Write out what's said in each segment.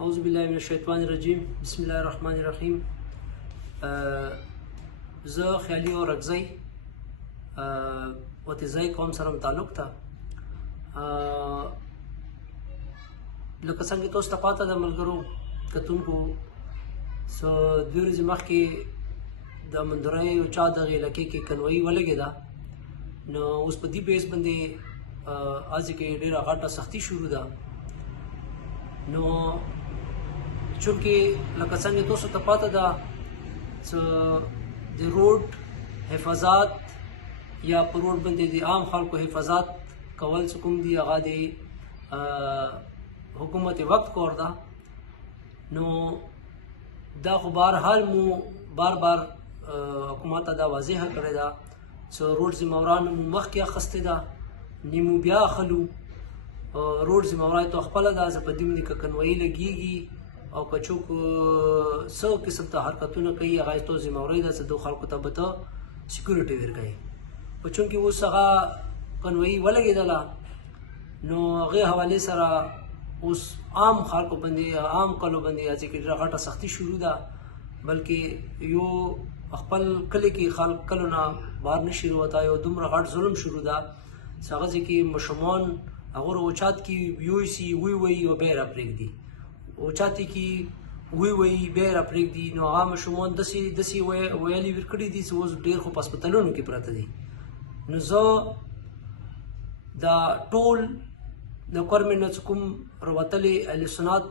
اعوذ بالله من الشیطان الرجیم بسم الله الرحمن الرحیم. زه خیالي او رګزی وتیزی قوم سره تعلق ته لکه څنګه تاسو ته پاته د ملګرو کتونکو سو دوی ورځې مخکې د مندرۍ او چا دغې علاقې کې کنوایي ولګېده، نو اوس په دې بیس باندې اځې کې ډېره غټه سختي شروع ده. نو چونکې لکه څنګه تاسو ته پاته ده چې د روډ حفاظت یا په روډ باندې د عام خلکو حفاظت کول چې کوم دي هغه د حکومت وقت کار ده. نو دا خو بهرحال مو بار بار حکومت ته دا واضحه کړې ده چې روډ ذمهوران مو مخکې اخیستې ده، نیمو بیا اخلو. روډ ذمهوران ته خپله ده چې په دې باندې که کنوایي لګېږي او که څوک څه قسم ته حرکتونه کوي هغه یې تو ذمهورۍ ده چې دو خلکو ته به ته سیکورټي ورکوي. خو چونکې اوس هغه کنوایي ولګېدله نو هغې حوالې سره اوس عام خلکو باندې عام کلو باندې هڅې کې ډېره غټه سختي شروع ده، بلکې یو خپل کلي کې خلک کلو نه بهر نشي راوتی. یو دومره غټ ظلم شروع ده چې هغه ځای کې ماشومان هغه اوچات کې یوسي ووایي او بیا یې راپرېږدي، اوچاتې کې ووایي بیا یې راپرېږدي. نو هغه ماشومان داسې ویلي ورکړي دي چې اوس ډېر خو په هسپتالونو کې پراته دي. نو زه دا ټول د ګورمنټ نه چې کوم راوتلي اهل سنت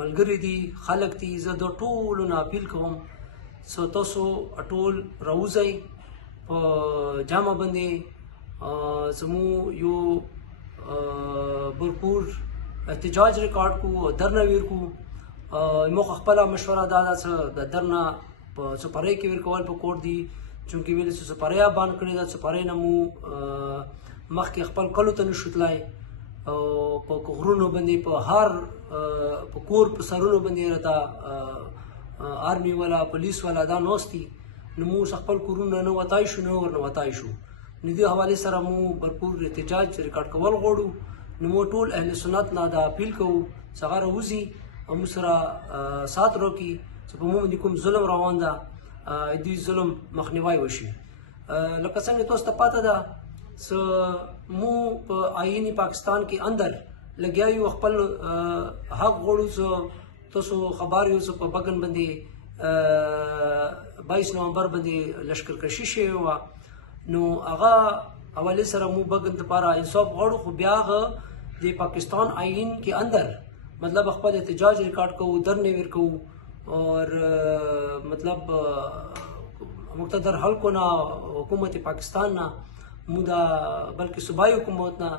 ملګري دي خلک دي، زه د ټولو نه اپیل کوم چې تاسو ټول راوځئ په جامع باندې زموږ یو بھرپور احتجاج ریکارډ کو او درنه ویر کو. موږ خپله مشوره دا ده چې د درنه په سپارۍ کې ورکول پکار دي، چونکې ویلې چې سپارۍ بند کړې ده. سپارۍ نه مو مخکې خپل کلو ته نشو تللی او په غرونو باندې په هر په کور په سرونو باندې راته آرمي والا پولیس والا دا ناست دي. نو موږ خپل کورونه نه وتای شو نه ورنه وتای شو. نو دې حوالې سره مو بھرپور احتجاج ریکارډ کول غواړو. نو موږ ټول اهل سنت نه دا اپیل کوو چې هغه راوځي او موږ سره سات راکړي چې په موږ باندې کوم ظلم روان ده دې ظلم مخنیوی وشي. لکه څنګه تاسو ته پاته ده چې مو په آئین پاکستان کې اندر لګیا یو خپل حق غواړو چې تاسو خبر یو چې په بګن باندې 22 نومبر باندې لشکرکشي شوې وه. نو هغه حوالې سره مو بګن لپاره انصاف غواړو، خو بیا هغه د پاکستان آئین کې اندر مطلب خپل احتجاج ریکارډ کوو، درنې ورکوو اور مطلب مقتدر خلکو نه حکومت پاکستان نه مو دا بلکې صوبایي حکومت نه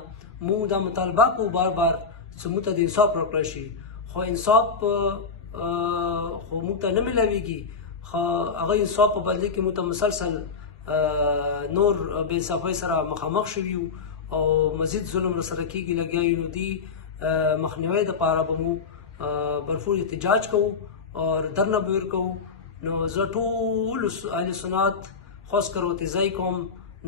مو دا مطالبه کوو بار بار چې موږ ته د انصاف راکړی شي. خو انصاف خو موږ ته نه میلاویږي. خو هغه انصاف په بدله کې موږ ته مسلسل نور بې انصافۍ سره مخامخ شوي یو او مزید ظلم راسره کېږي لګیا یو. نو دې مخنیوي دپاره به مو بھرپور احتجاج کوو اور درنه به ورکوو. نو زه ټولو اهل سنت خاص کر وتیزی قوم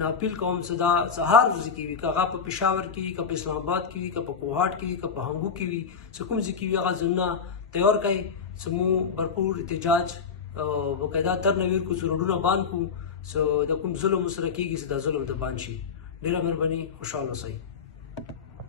نه اپیل کوم چې دا هر ځای کې وي، که هغه په پېښور کې وي، که په اسلام آباد کې وي، که په کوهاټ کې وي، که په هنګو کې وي، چې کوم ځای کې وي هغه ځایونه تیار کړئ چې مو بھرپور احتجاج باقاعده درنه ورکړو چې روډونه بند کړو چې د کوم ظلم ورسره کېږي چې دا ظلم ته بند شي. ډېره مهرباني، خوشحاله اوسئ.